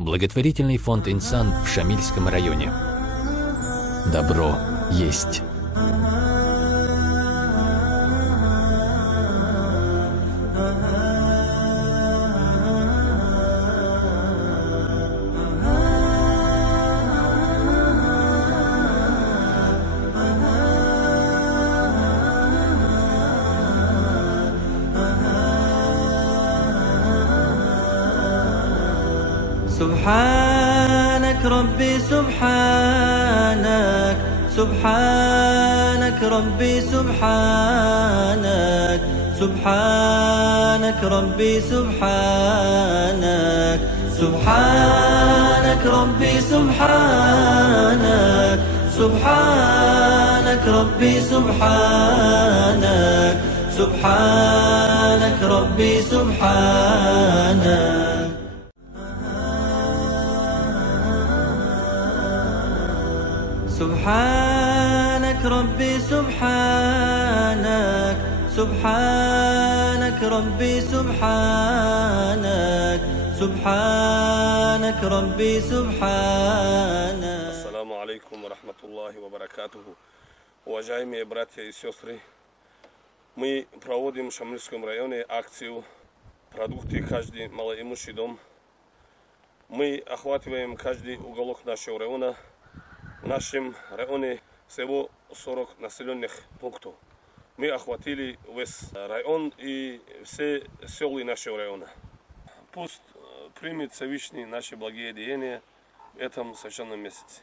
Благотворительный фонд «Инсан» в Шамильском районе. Добро есть. سبحانك ربي سبحانك، سبحانك ربي سبحانك، سبحانك ربي سبحانك، سبحانك ربي سبحانك، سبحانك ربي سبحانك، سبحانك ربي سبحانك. سبحانك ربي سبحانك، سبحانك ربي سبحانك، سبحانك ربي سبحانك. Ассаламу алейкум ва рахматуллахи ва баракатуху. Уважаемые братья и сестры, мы проводим в Шамильском районе акцию «Продукты каждый малоимущий дом». Мы охватываем каждый уголок нашего района. В нашем районе всего 40 населенных пунктов. Мы охватили весь район и все села нашего района. Пусть примет Всевышний наши благие деяния в этом священном месяце.